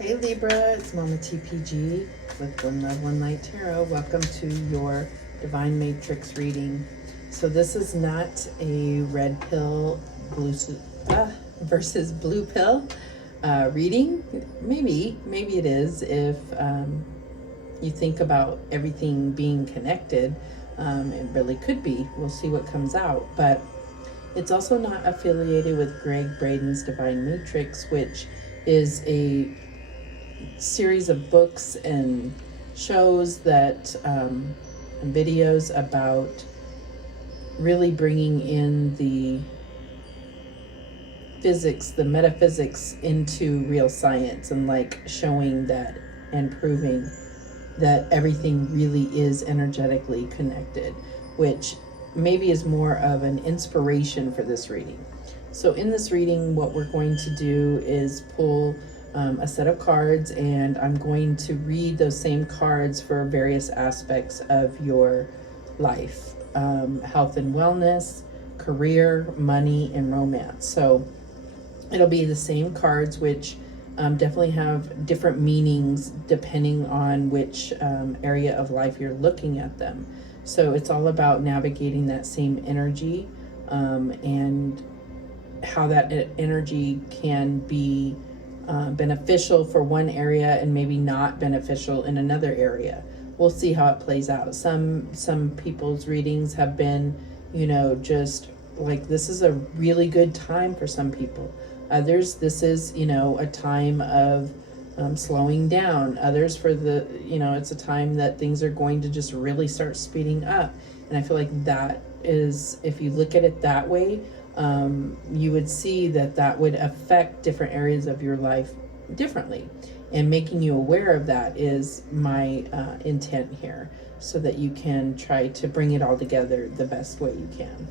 Hey Libra, it's Mama TPG with One Love, One Light Tarot. Welcome to your Divine Matrix reading. So this is not a red pill versus blue pill reading. Maybe it is if you think about everything being connected. It really could be. We'll see what comes out. But it's also not affiliated with Greg Braden's Divine Matrix, which is a series of books and shows that and videos about really bringing in the physics, the metaphysics into real science, and like showing that and proving that everything really is energetically connected, which maybe is more of an inspiration for this reading. So in this reading, what we're going to do is pull a set of cards, and I'm going to read those same cards for various aspects of your life, health and wellness, career, money, and romance. So it'll be the same cards, which definitely have different meanings depending on which area of life you're looking at them. So it's all about navigating that same energy and how that energy can be beneficial for one area and maybe not beneficial in another area. We'll see how it plays out. Some people's readings have been, just like, this is a really good time for some people. Others, this is, a time of slowing down. Others, for the, it's a time that things are going to just really start speeding up. And I feel like that is, if you look at it that way, you would see that would affect different areas of your life differently. And making you aware of that is my intent here, so that you can try to bring it all together the best way you can.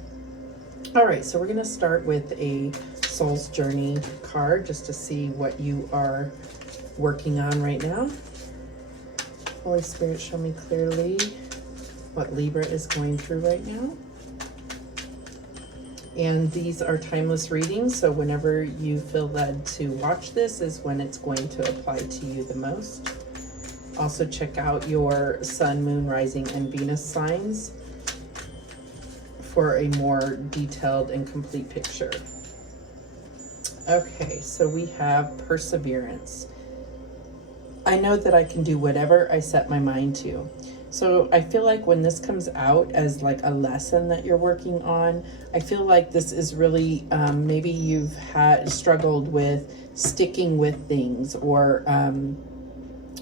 All right, so we're going to start with a Soul's Journey card just to see what you are working on right now. Holy Spirit, show me clearly what Libra is going through right now. And these are timeless readings, so whenever you feel led to watch this is when it's going to apply to you the most. Also check out your Sun, Moon, Rising, and Venus signs for a more detailed and complete picture. Okay, so we have Perseverance. I know that I can do whatever I set my mind to. So I feel like when this comes out as like a lesson that you're working on, I feel like this is really, maybe you've struggled with sticking with things, or,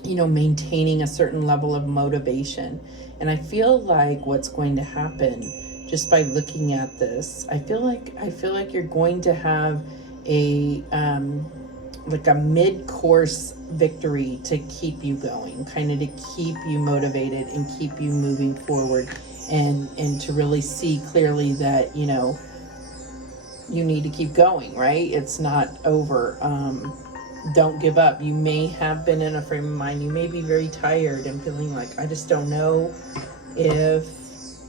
maintaining a certain level of motivation. And I feel like what's going to happen just by looking at this, I feel like you're going to have a, like a mid-course victory to keep you going, kind of to keep you motivated and keep you moving forward, and to really see clearly that, you need to keep going, right? It's not over. Don't give up. You may have been in a frame of mind. You may be very tired and feeling like, I just don't know if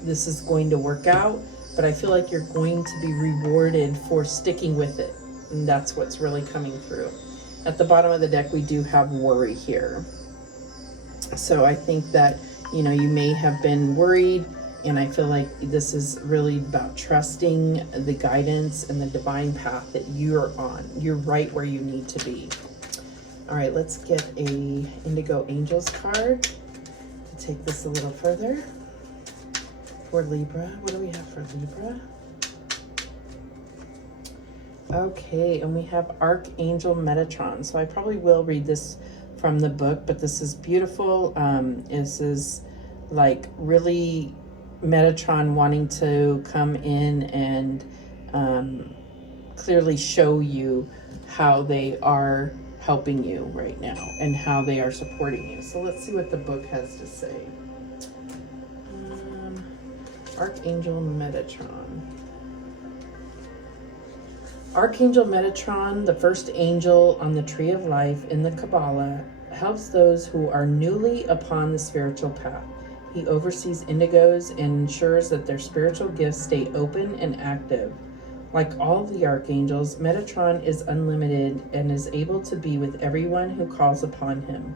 this is going to work out, but I feel like you're going to be rewarded for sticking with it. And that's what's really coming through. At the bottom of the deck, we do have worry here. So I think that, you may have been worried, and I feel like this is really about trusting the guidance and the divine path that you're on. You're right where you need to be. All right, let's get a Indigo Angels card to take this a little further. For Libra, what do we have for Libra? Okay, and we have Archangel Metatron. So I probably will read this from the book, but this is beautiful. This is like really Metatron wanting to come in and clearly show you how they are helping you right now and how they are supporting you. So let's see what the book has to say. Archangel Metatron. Archangel Metatron, the first angel on the Tree of Life in the Kabbalah, helps those who are newly upon the spiritual path. He oversees indigos and ensures that their spiritual gifts stay open and active. Like all of the archangels, Metatron is unlimited and is able to be with everyone who calls upon him.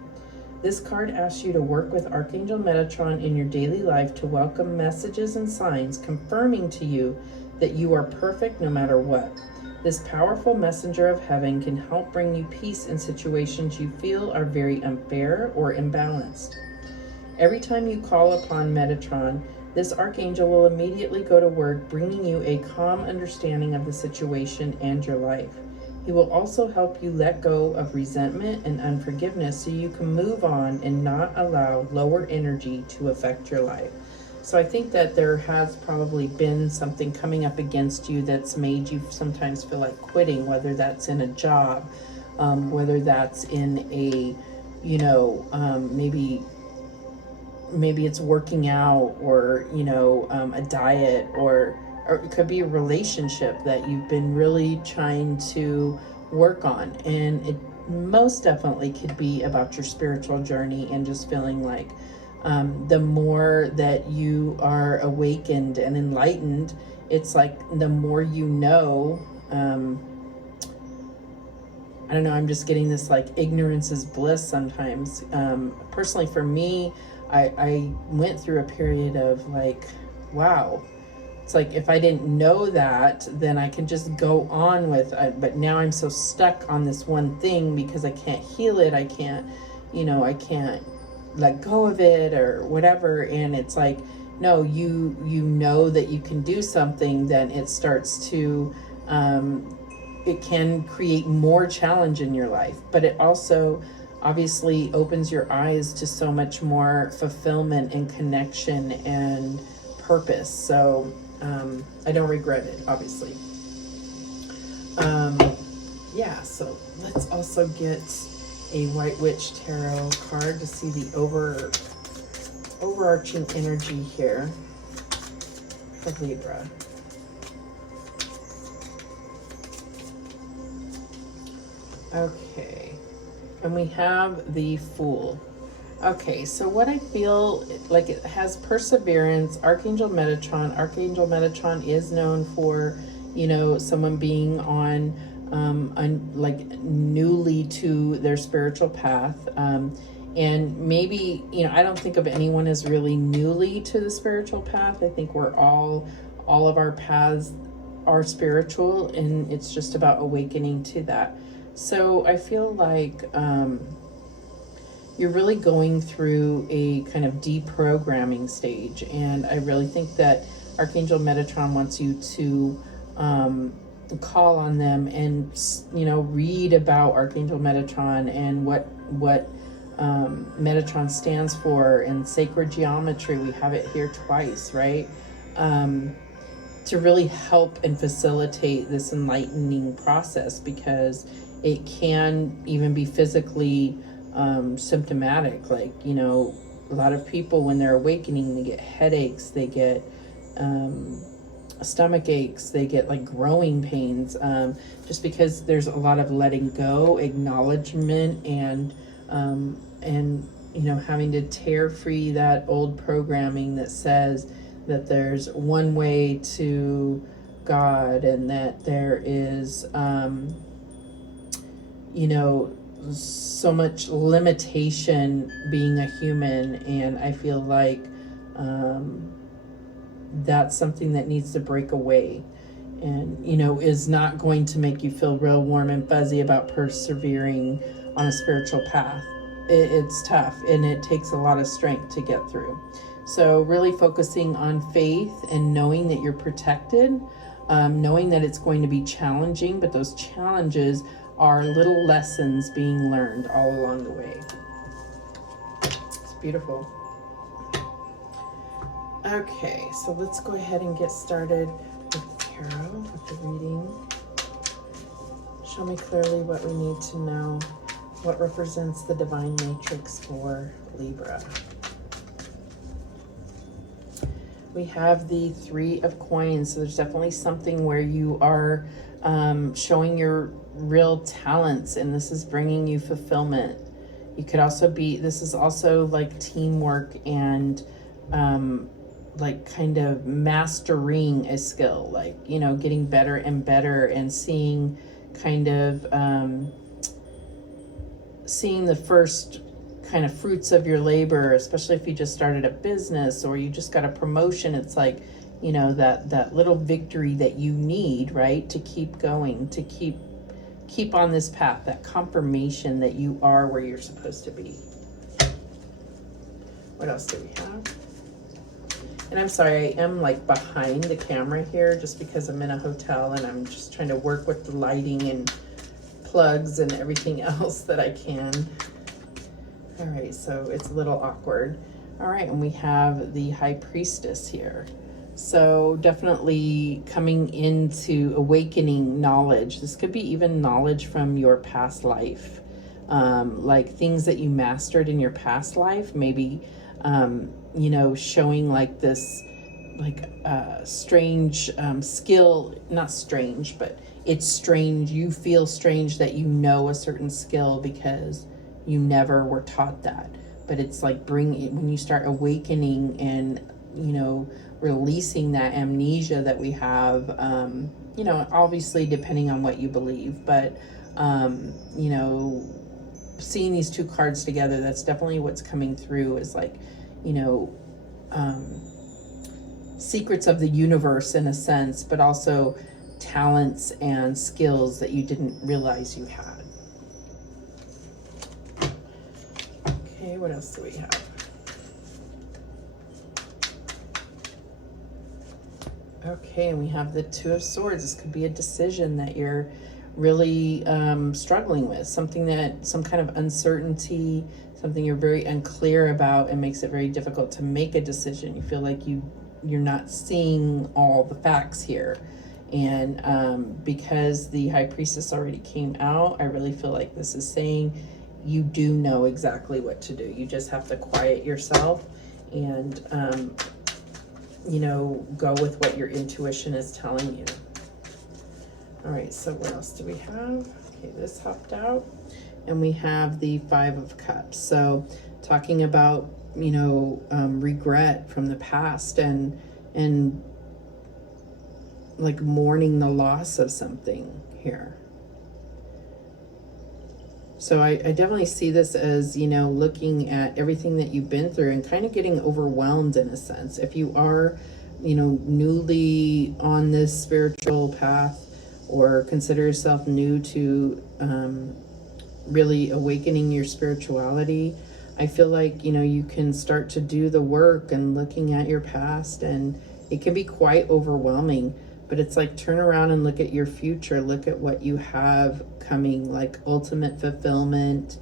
This card asks you to work with Archangel Metatron in your daily life to welcome messages and signs confirming to you that you are perfect no matter what. This powerful messenger of heaven can help bring you peace in situations you feel are very unfair or imbalanced. Every time you call upon Metatron, this archangel will immediately go to work bringing you a calm understanding of the situation and your life. He will also help you let go of resentment and unforgiveness so you can move on and not allow lower energy to affect your life. So I think that there has probably been something coming up against you that's made you sometimes feel like quitting, whether that's in a job, whether that's in a, maybe it's working out, or, a diet, or it could be a relationship that you've been really trying to work on. And it most definitely could be about your spiritual journey and just feeling like the more that you are awakened and enlightened, it's like the more you know. I don't know, I'm just getting this like ignorance is bliss sometimes. Personally, for me, I went through a period of like, wow, it's like if I didn't know that, then I can just go on with it. But now I'm so stuck on this one thing because I can't heal it. I can't let go of it or whatever. And it's like, no, you know that you can do something, then it starts to, it can create more challenge in your life. But it also obviously opens your eyes to so much more fulfillment and connection and purpose. So I don't regret it, obviously. Yeah, so let's also get a White Witch Tarot card to see the overarching energy here for Libra. Okay, and we have the Fool. Okay, so what I feel like, it has perseverance. Archangel Metatron is known for, someone being on like newly to their spiritual path. And maybe, I don't think of anyone as really newly to the spiritual path. I think we're all of our paths are spiritual, and it's just about awakening to that. So I feel like you're really going through a kind of deprogramming stage. And I really think that Archangel Metatron wants you to call on them and, read about Archangel Metatron and what Metatron stands for. In sacred geometry, we have it here twice, right? To really help and facilitate this enlightening process, because it can even be physically symptomatic. Like, a lot of people, when they're awakening, they get headaches, they get stomach aches, they get like growing pains, just because there's a lot of letting go, acknowledgement, and having to tear free that old programming that says that there's one way to God, and that there is so much limitation being a human. And I feel like that's something that needs to break away, and is not going to make you feel real warm and fuzzy about persevering on a spiritual path. It's tough, and it takes a lot of strength to get through. So really focusing on faith and knowing that you're protected, knowing that it's going to be challenging, but those challenges are little lessons being learned all along the way. It's beautiful. Okay, so let's go ahead and get started with the tarot, with the reading. Show me clearly what we need to know. What represents the divine matrix for Libra? We have the Three of Coins. So there's definitely something where you are showing your real talents, and this is bringing you fulfillment. You could also be, this is also like teamwork and like kind of mastering a skill, like, you know, getting better and better, and seeing kind of seeing the first kind of fruits of your labor, especially if you just started a business or you just got a promotion. It's like, you know, that little victory that you need, right, to keep going, to keep on this path, that confirmation that you are where you're supposed to be. What else do we have? And I'm sorry, I am like behind the camera here just because I'm in a hotel and I'm just trying to work with the lighting and plugs and everything else that I can. All right, so it's a little awkward. All right, and we have the High Priestess here. So definitely coming into awakening knowledge. This could be even knowledge from your past life, like things that you mastered in your past life, maybe, you know, showing like this, like strange skill, not strange, but it's strange. You feel strange that you know a certain skill because you never were taught that. But it's like when you start awakening and, you know, releasing that amnesia that we have, you know, obviously depending on what you believe, but, you know, seeing these two cards together, that's definitely what's coming through, is like, you know, secrets of the universe in a sense, but also talents and skills that you didn't realize you had. Okay, what else do we have? Okay, and we have the Two of Swords. This could be a decision that you're really struggling with, some kind of uncertainty, something you're very unclear about, and makes it very difficult to make a decision. You feel like you're not seeing all the facts here. And because the High Priestess already came out, I really feel like this is saying you do know exactly what to do. You just have to quiet yourself and you know, go with what your intuition is telling you. All right, so what else do we have? Okay, this hopped out. And we have the Five of Cups. So talking about, you know, regret from the past and like mourning the loss of something here. So I definitely see this as, you know, looking at everything that you've been through and kind of getting overwhelmed in a sense. If you are, you know, newly on this spiritual path, or consider yourself new to really awakening your spirituality, I feel like, you know, you can start to do the work and looking at your past, and it can be quite overwhelming. But it's like, turn around and look at your future. Look at what you have coming, like ultimate fulfillment,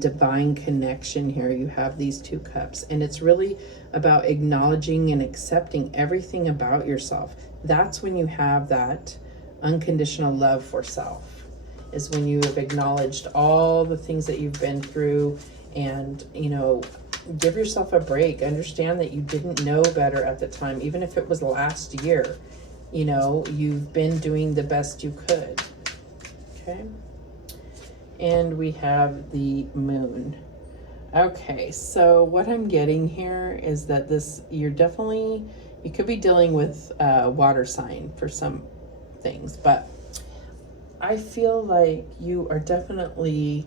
divine connection here. You have these two cups. And it's really about acknowledging and accepting everything about yourself. That's when you have that unconditional love for self, is when you have acknowledged all the things that you've been through, and, you know, give yourself a break. Understand that you didn't know better at the time, even if it was last year. You know, you've been doing the best you could. Okay. And we have the Moon. Okay, so what I'm getting here is that you could be dealing with a water sign for some things, but I feel like you are definitely,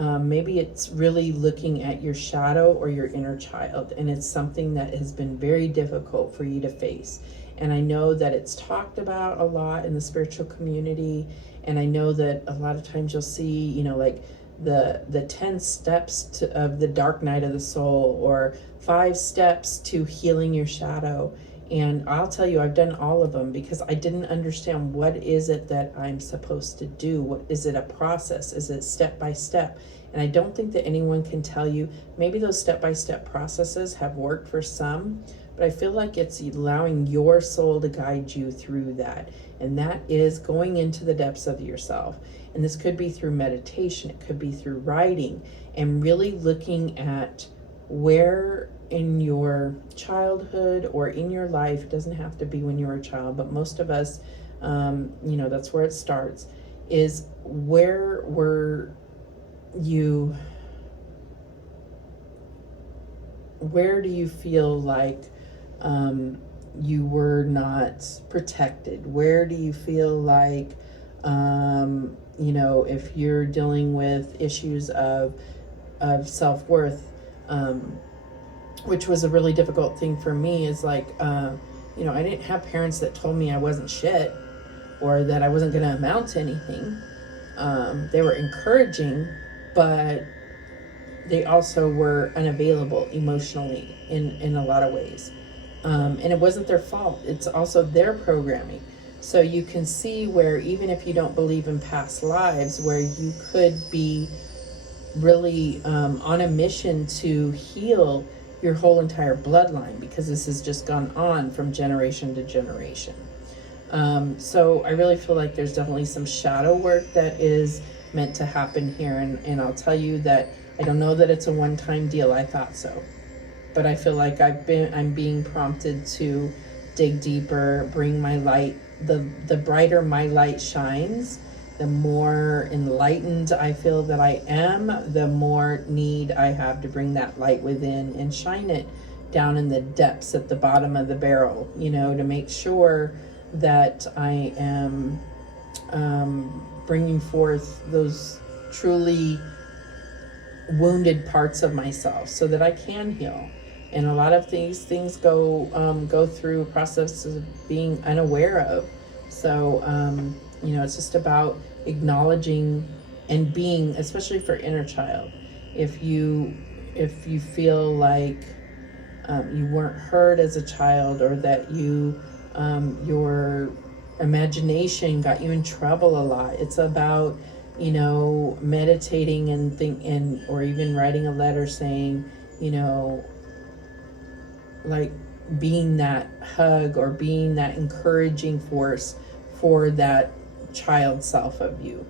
maybe it's really looking at your shadow or your inner child, and it's something that has been very difficult for you to face. And I know that it's talked about a lot in the spiritual community. And I know that a lot of times you'll see, you know, like the 10 steps of the dark night of the soul, or 5 steps to healing your shadow. And I'll tell you, I've done all of them because I didn't understand, what is it that I'm supposed to do? What is it? A process? Is it step by step? And I don't think that anyone can tell you. Maybe those step-by-step processes have worked for some, but I feel like it's allowing your soul to guide you through that. And that is going into the depths of yourself. And this could be through meditation. It could be through writing, and really looking at where in your childhood or in your life, it doesn't have to be when you were a child, but most of us, you know, that's where it starts, is where do you feel like you were not protected? Where do you feel like, you know, if you're dealing with issues of self-worth, which was a really difficult thing for me, is like, you know, I didn't have parents that told me I wasn't shit or that I wasn't going to amount to anything. They were encouraging, but they also were unavailable emotionally in a lot of ways. And it wasn't their fault. It's also their programming. So you can see where, even if you don't believe in past lives, where you could be really on a mission to heal your whole entire bloodline, because this has just gone on from generation to generation. So I really feel like there's definitely some shadow work that is meant to happen here. And I'll tell you that I don't know that it's a one-time deal. I thought so. But I feel like I'm being prompted to dig deeper, bring my light. The brighter my light shines, the more enlightened I feel that I am, the more need I have to bring that light within and shine it down in the depths at the bottom of the barrel, you know, to make sure that I am bringing forth those truly wounded parts of myself so that I can heal. And a lot of these things go through a process of being unaware of. So, you know, it's just about acknowledging and being, especially for inner child. If you feel like you weren't heard as a child, or that you your imagination got you in trouble a lot, it's about, you know, meditating and or even writing a letter saying, you know, like being that hug or being that encouraging force for that child self of you,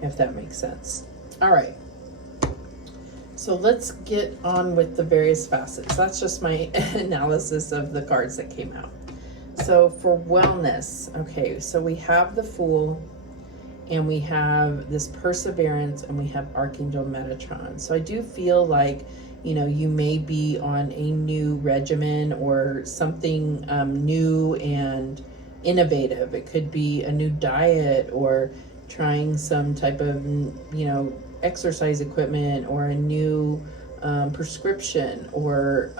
if that makes sense. All right. So let's get on with the various facets. That's just my analysis of the cards that came out. So for wellness, okay, so we have the Fool, and we have this Perseverance, and we have Archangel Metatron. So I do feel like, you know, you may be on a new regimen or something new and innovative. It could be a new diet, or trying some type of, you know, exercise equipment, or a new prescription, or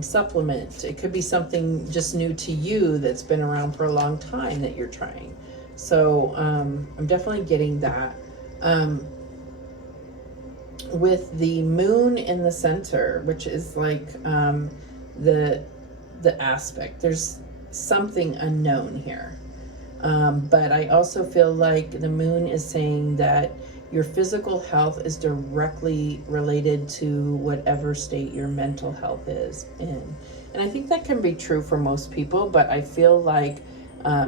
supplement. It could be something just new to you that's been around for a long time that you're trying. So I'm definitely getting that. With the moon in the center, which is like the aspect, there's something unknown here. But I also feel like the moon is saying that your physical health is directly related to whatever state your mental health is in. And I think that can be true for most people, but I feel like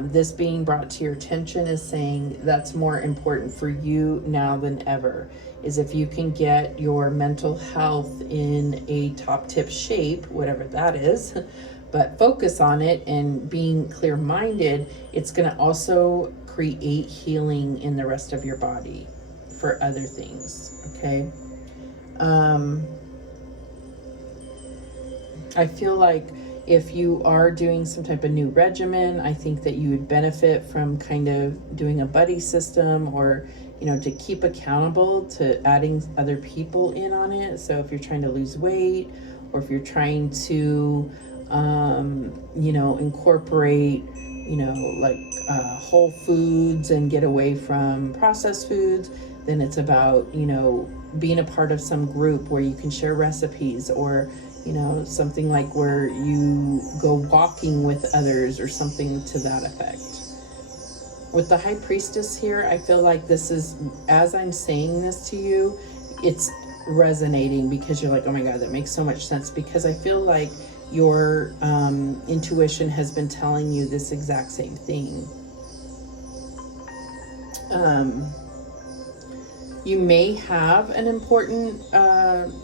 this being brought to your attention is saying that's more important for you now than ever, is if you can get your mental health in a top tip shape, whatever that is, but focus on it and being clear-minded, it's going to also create healing in the rest of your body for other things, okay? I feel like if you are doing some type of new regimen, I think that you would benefit from kind of doing a buddy system, or, you know, to keep accountable to adding other people in on it. So if you're trying to lose weight, or if you're trying to, you know, incorporate, you know, like whole foods and get away from processed foods, then it's about, you know, being a part of some group where you can share recipes, or, you know, something like where you go walking with others or something to that effect. With the High Priestess here, I feel like this is, as I'm saying this to you, it's resonating, because you're like, oh my God, that makes so much sense, because I feel like your intuition has been telling you this exact same thing. You may have an important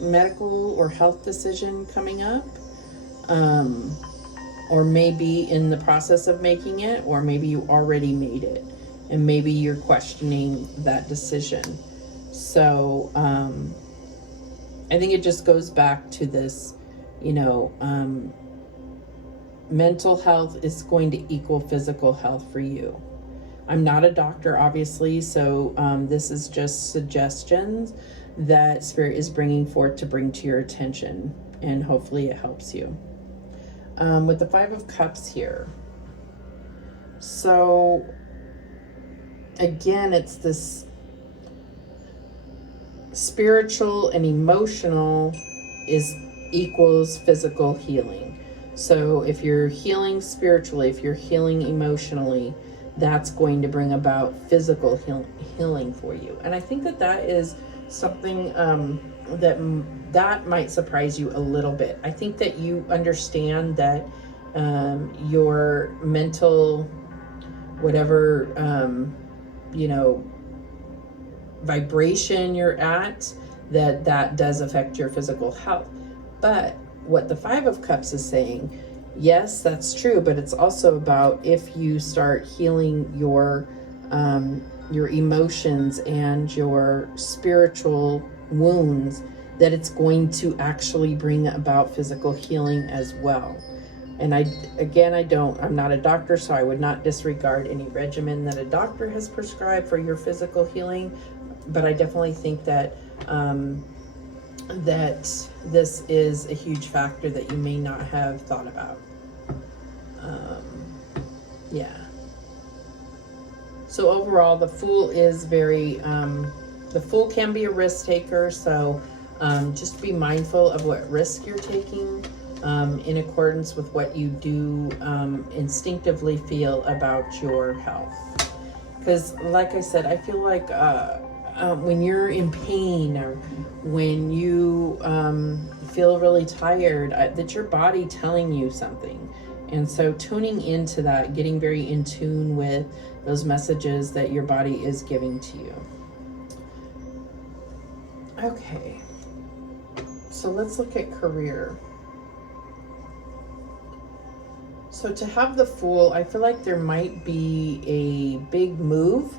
medical or health decision coming up, or maybe in the process of making it, or maybe you already made it, and maybe you're questioning that decision. So I think it just goes back to this you know, mental health is going to equal physical health for you. I'm not a doctor, obviously, so this is just suggestions that Spirit is bringing forth to bring to your attention, and hopefully it helps you. With the Five of Cups here. So, again, it's this spiritual and emotional equals physical healing. So if you're healing spiritually, if you're healing emotionally, that's going to bring about physical healing for you. And I think that that is something that might surprise you a little bit. I think that you understand that your mental, whatever, you know, vibration you're at, that does affect your physical health. But what the Five of Cups is saying, yes, that's true, but it's also about if you start healing your emotions and your spiritual wounds, that it's going to actually bring about physical healing as well. And I'm not a doctor, so I would not disregard any regimen that a doctor has prescribed for your physical healing, but I definitely think that that this is a huge factor that you may not have thought about. Yeah. So overall, the Fool is very, the Fool can be a risk taker, so just be mindful of what risk you're taking in accordance with what you do instinctively feel about your health. Because like I said, I feel like when you're in pain or when you feel really tired, that's your body telling you something. And so tuning into that, getting very in tune with those messages that your body is giving to you. Okay, so let's look at career. So to have the Fool, I feel like there might be a big move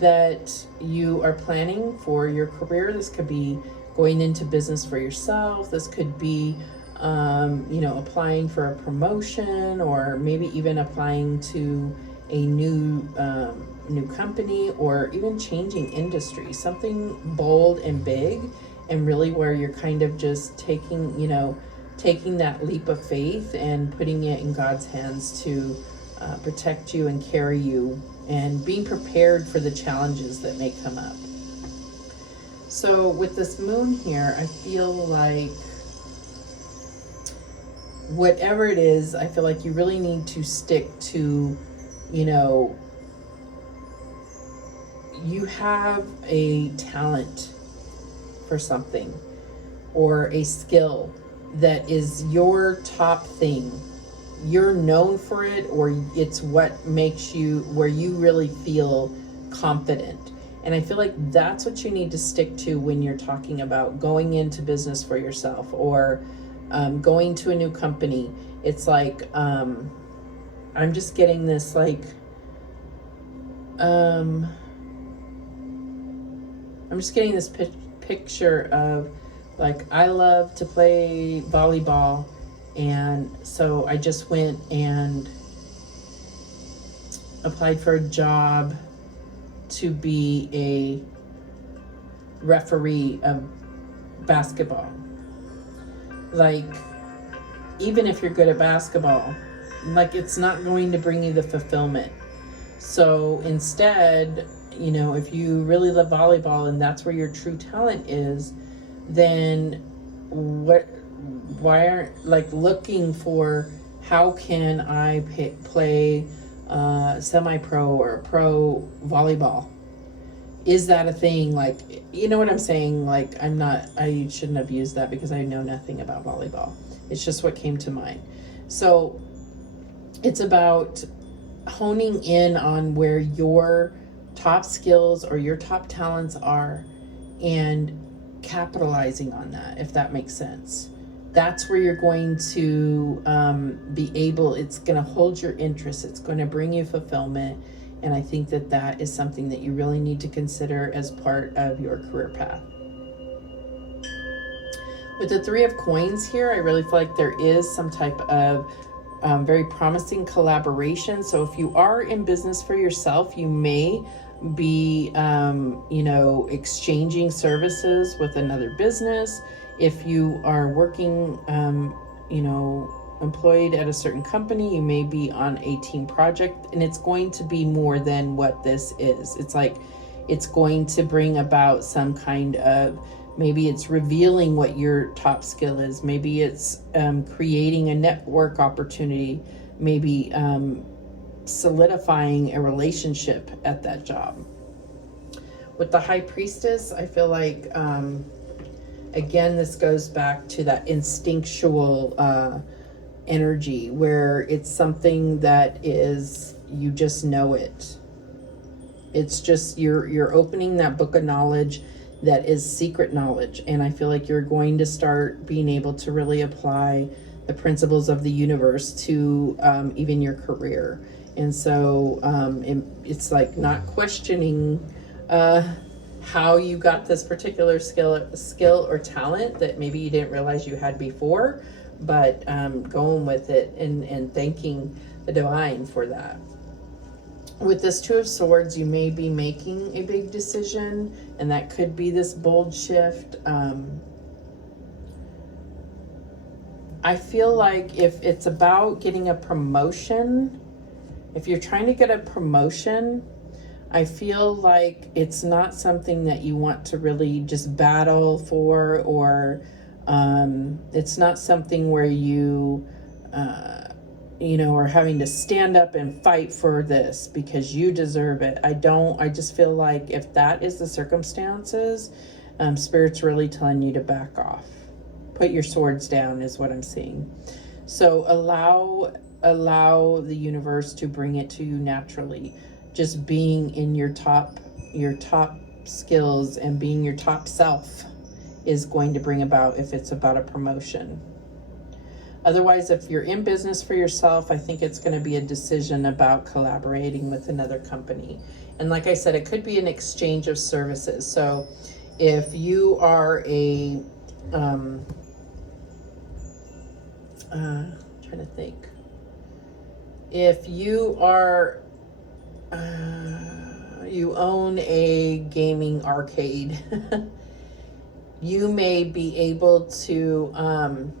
that you are planning for your career. This could be going into business for yourself. This could be, you know, applying for a promotion, or maybe even applying to a new company, or even changing industry. Something bold and big, and really where you're kind of just taking that leap of faith and putting it in God's hands to protect you and carry you, and being prepared for the challenges that may come up. So with this moon here, I feel like whatever it is, I feel like you really need to stick to, you know, you have a talent for something or a skill that is your top thing. You're known for it, or it's what makes you, where you really feel confident. And I feel like that's what you need to stick to when you're talking about going into business for yourself, or going to a new company. It's like, I'm just getting this like, I'm just getting this picture of like, I love to play volleyball, and so I just went and applied for a job to be a referee of basketball. Like, even if you're good at basketball, like, it's not going to bring you the fulfillment. So instead, you know, if you really love volleyball and that's where your true talent is, then why aren't, like, looking for how can I play semi-pro or pro volleyball? Is that a thing? Like, you know what I'm saying? Like, I shouldn't have used that because I know nothing about volleyball. It's just what came to mind. So it's about honing in on where your top skills or your top talents are and capitalizing on that, if that makes sense. That's where you're going to be able, it's going to hold your interest. It's going to bring you fulfillment. And I think that that is something that you really need to consider as part of your career path. With the Three of Coins here, I really feel like there is some type of very promising collaboration. So if you are in business for yourself, you may be, you know, exchanging services with another business. If you are working, you know, employed at a certain company, you may be on a team project, and it's going to be more than what this is. It's like, it's going to bring about some kind of, maybe it's revealing what your top skill is. Maybe it's creating a network opportunity. Maybe solidifying a relationship at that job. With the High Priestess, I feel like, again, this goes back to that instinctual energy where it's something that is, you just know it. It's just, you're opening that book of knowledge that is secret knowledge. And I feel like you're going to start being able to really apply the principles of the universe to even your career. And so it's like not questioning how you got this particular skill or talent that maybe you didn't realize you had before, but going with it and thanking the divine for that. With this Two of Swords, you may be making a big decision, and that could be this bold shift. I feel like if it's about getting a promotion, if you're trying to get a promotion, I feel like it's not something that you want to really just battle for, or it's not something where you, you know, are having to stand up and fight for this because you deserve it. I just feel like if that is the circumstances, Spirit's really telling you to back off. Put your swords down is what I'm seeing. So allow the universe to bring it to you naturally. Just being in your top skills and being your top self is going to bring about, if it's about a promotion. Otherwise, if you're in business for yourself, I think it's going to be a decision about collaborating with another company. And like I said, it could be an exchange of services. So if you are a, trying to think, if you are, you own a gaming arcade, you may be able to,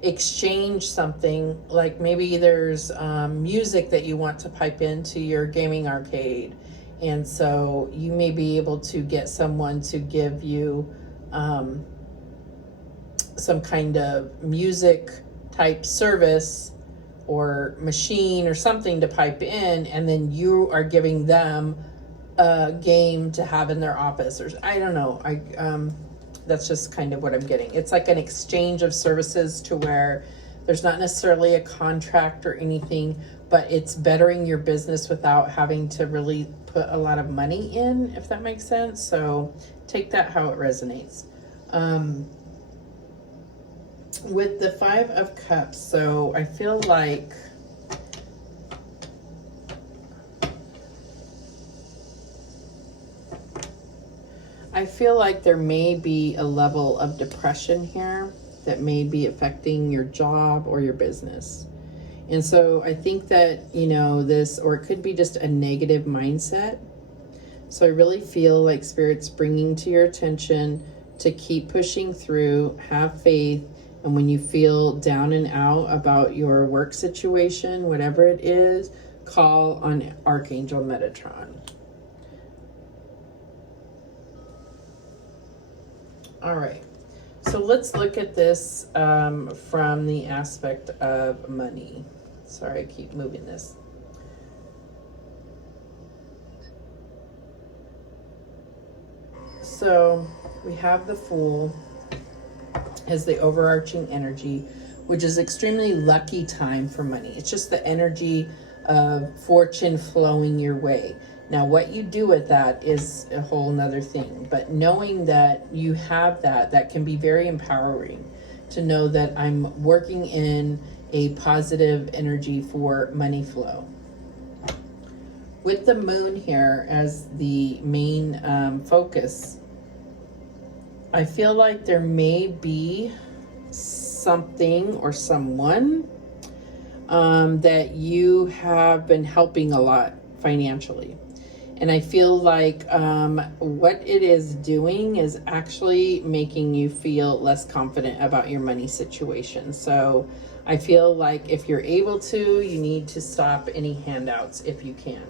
exchange something, like maybe there's music that you want to pipe into your gaming arcade, and so you may be able to get someone to give you some kind of music type service or machine or something to pipe in, and then you are giving them a game to have in their office, or I don't know. That's just kind of what I'm getting. It's like an exchange of services to where there's not necessarily a contract or anything, but it's bettering your business without having to really put a lot of money in, if that makes sense. So take that how it resonates. With the Five of Cups, so I feel like there may be a level of depression here that may be affecting your job or your business. And so I think that, you know, this, or it could be just a negative mindset. So I really feel like Spirit's bringing to your attention to keep pushing through, have faith, and when you feel down and out about your work situation, whatever it is, call on Archangel Metatron. All right, so let's look at this from the aspect of money. Sorry, I keep moving this. So we have the Fool as the overarching energy, which is extremely lucky time for money. It's just the energy of fortune flowing your way. Now, what you do with that is a whole nother thing. But knowing that you have that can be very empowering, to know that I'm working in a positive energy for money flow. With the Moon here as the main focus, I feel like there may be something or someone that you have been helping a lot financially. And I feel like what it is doing is actually making you feel less confident about your money situation. So I feel like if you're able to, you need to stop any handouts if you can.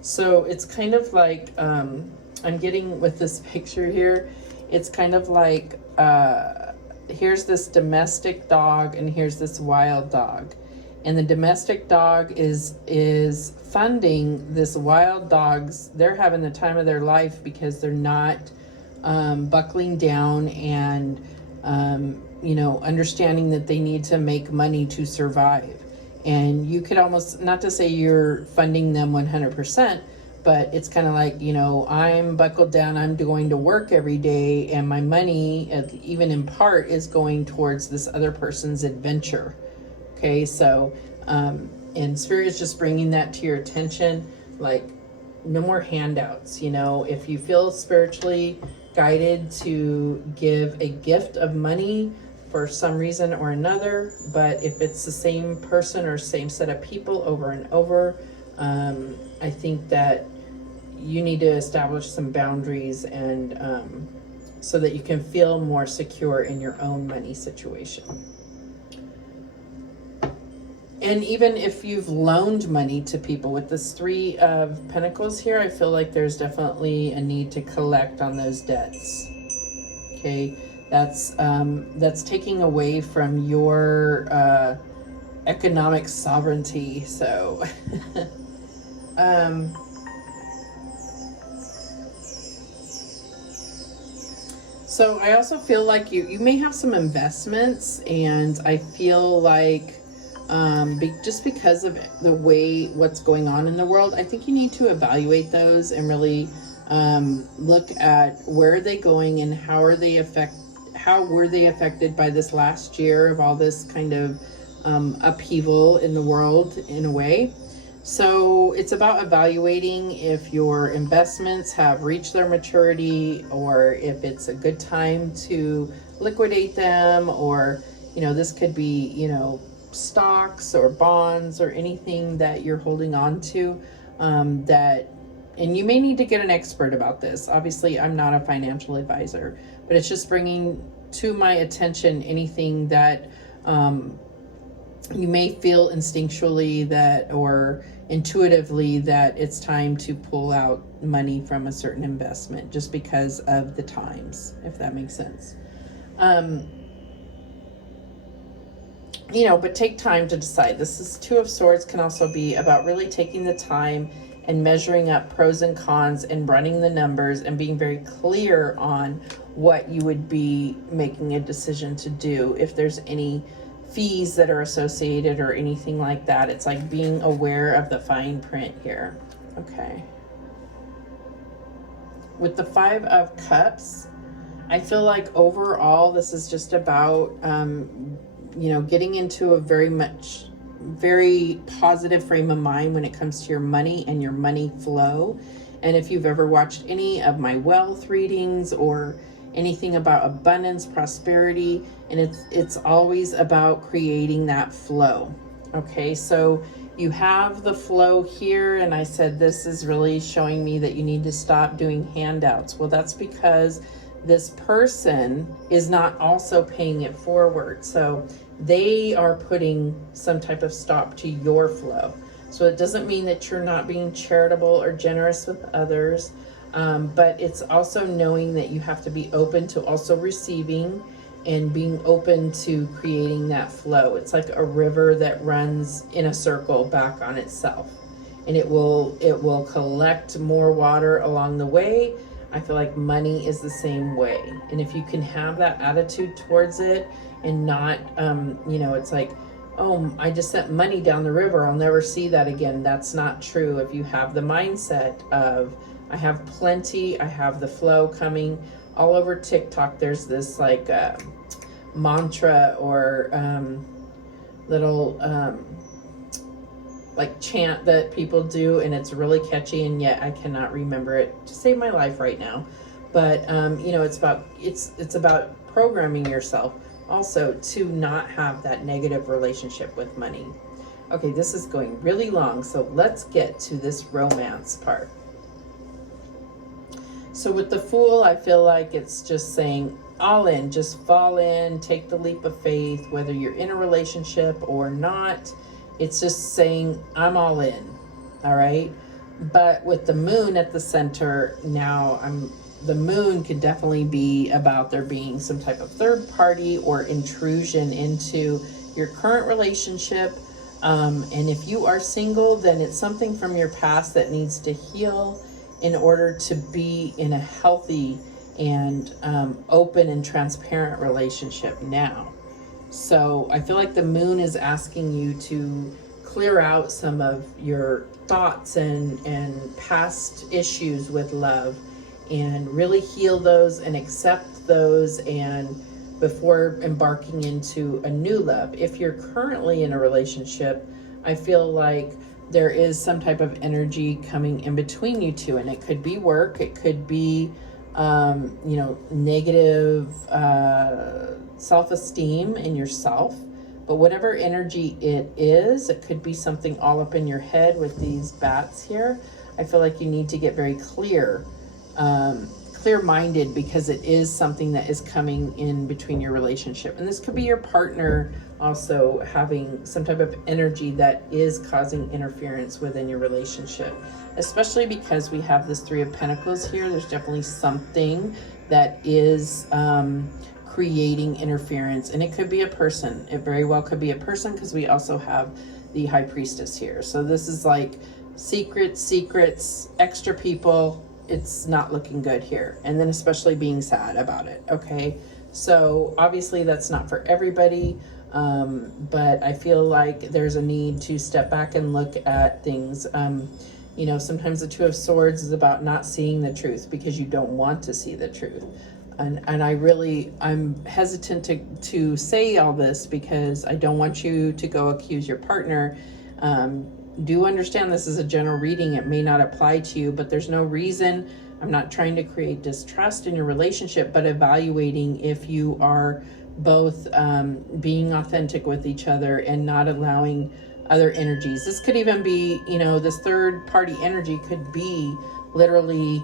So it's kind of like, I'm getting with this picture here, it's kind of like, here's this domestic dog and here's this wild dog. And the domestic dog is funding this wild dog's, they're having the time of their life because they're not buckling down and, understanding that they need to make money to survive. And you could almost, not to say you're funding them 100%, but it's kind of like, I'm buckled down, I'm going to work every day, and my money, even in part, is going towards this other person's adventure. Okay, so, and Spirit is just bringing that to your attention, like, no more handouts. If you feel spiritually guided to give a gift of money for some reason or another, but if it's the same person or same set of people over and over, I think that you need to establish some boundaries and so that you can feel more secure in your own money situation. And even if you've loaned money to people, with this 3 of Pentacles here, I feel like there's definitely a need to collect on those debts. Okay, that's taking away from your economic sovereignty. So, so I also feel like you may have some investments, and I feel like just because of the way what's going on in the world, I think you need to evaluate those and really look at where are they going and how were they affected by this last year of all this kind of upheaval in the world in a way. So it's about evaluating if your investments have reached their maturity, or if it's a good time to liquidate them, or this could be stocks or bonds or anything that you're holding on to, and you may need to get an expert about this. Obviously, I'm not a financial advisor, but it's just bringing to my attention anything that you may feel instinctually that, or intuitively, that it's time to pull out money from a certain investment just because of the times, if that makes sense. But take time to decide. This is 2 of Swords, can also be about really taking the time and measuring up pros and cons and running the numbers and being very clear on what you would be making a decision to do. If there's any fees that are associated or anything like that, it's like being aware of the fine print here. Okay. With the 5 of Cups, I feel like overall this is just about getting into a very positive frame of mind when it comes to your money and your money flow. And if you've ever watched any of my wealth readings or anything about abundance, prosperity, and it's always about creating that flow. Okay, so you have the flow here, and I said this is really showing me that you need to stop doing handouts. Well, that's because this person is not also paying it forward. So they are putting some type of stop to your flow. So it doesn't mean that you're not being charitable or generous with others, but it's also knowing that you have to be open to also receiving and being open to creating that flow. It's like a river that runs in a circle back on itself, and it will collect more water along the way. I feel like money is the same way. And if you can have that attitude towards it and not, it's like, oh, I just sent money down the river, I'll never see that again. That's not true. If you have the mindset of, I have plenty, I have the flow coming. All over TikTok, there's this like mantra or little like chant that people do, and it's really catchy, and yet I cannot remember it to save my life right now. But you know, it's about programming yourself also to not have that negative relationship with money. Okay, this is going really long, so let's get to this romance part. So with the Fool, I feel like it's just saying all in, just fall in, take the leap of faith, whether you're in a relationship or not. It's just saying, I'm all in, all right? But with the Moon at the center, now the Moon could definitely be about there being some type of third party or intrusion into your current relationship. And if you are single, then it's something from your past that needs to heal in order to be in a healthy and open and transparent relationship now. So I feel like the Moon is asking you to clear out some of your thoughts and past issues with love and really heal those and accept those, and before embarking into a new love. If you're currently in a relationship, I feel like there is some type of energy coming in between you two, and it could be work, it could be you know, negative self-esteem in yourself. But whatever energy it is, it could be something all up in your head with these bats here. I feel like you need to get very clear-minded, because it is something that is coming in between your relationship. And this could be your partner also having some type of energy that is causing interference within your relationship. Especially because we have this Three of Pentacles here. There's definitely something that is creating interference, and it could be a person. It very well could be a person, because we also have the High Priestess here. So this is like secrets, extra people. It's not looking good here. And then especially being sad about it. Okay, so obviously that's not for everybody, but I feel like there's a need to step back and look at things. You know, sometimes the Two of Swords is about not seeing the truth because you don't want to see the truth. And I'm hesitant to say all this because I don't want you to go accuse your partner. Do understand this is a general reading. It may not apply to you, but there's no reason. I'm not trying to create distrust in your relationship, but evaluating if you are both being authentic with each other and not allowing other energies. This could even be, you know, this third party energy could be literally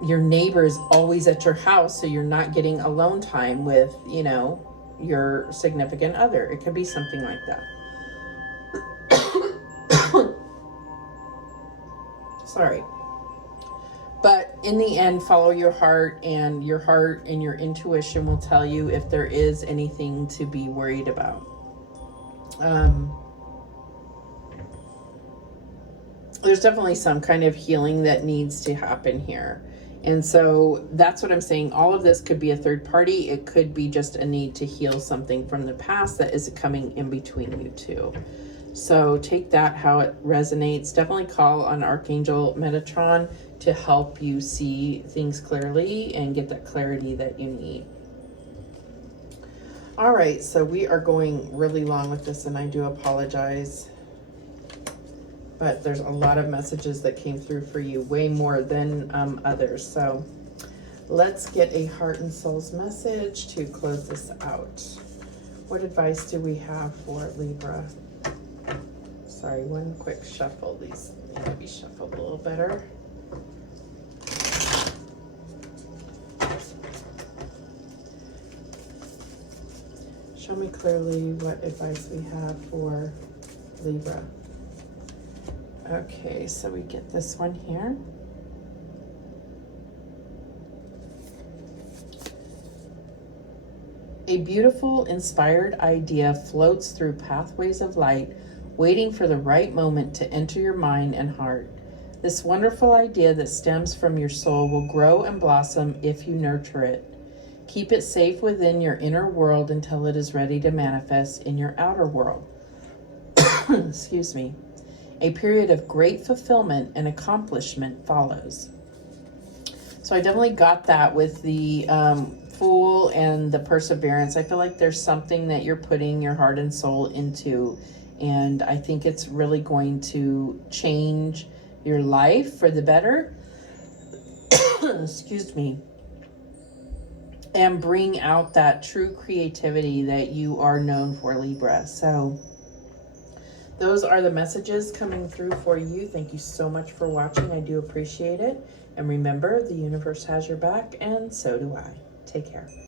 your neighbors always at your house, so you're not getting alone time with, you know, your significant other. It could be something like that. Sorry. But in the end, follow your heart and your intuition will tell you if there is anything to be worried about. There's definitely some kind of healing that needs to happen here. And so that's what I'm saying. All of this could be a third party. It could be just a need to heal something from the past that is coming in between you two. So take that how it resonates. Definitely call on Archangel Metatron to help you see things clearly and get that clarity that you need. All right, so we are going really long with this, and I do apologize. But there's a lot of messages that came through for you, way more than others. So let's get a heart and soul's message to close this out. What advice do we have for Libra? Sorry, one quick shuffle. These need to be shuffled a little better. Show me clearly what advice we have for Libra. Okay, so we get this one here. A beautiful, inspired idea floats through pathways of light, waiting for the right moment to enter your mind and heart. This wonderful idea that stems from your soul will grow and blossom if you nurture it. Keep it safe within your inner world until it is ready to manifest in your outer world. Excuse me. A period of great fulfillment and accomplishment follows. So I definitely got that with the Fool and the Perseverance. I feel like there's something that you're putting your heart and soul into, and I think it's really going to change your life for the better. excuse me, and bring out that true creativity that you are known for, Libra. So those are the messages coming through for you. Thank you so much for watching. I do appreciate it. And remember, the universe has your back, and so do I. Take care.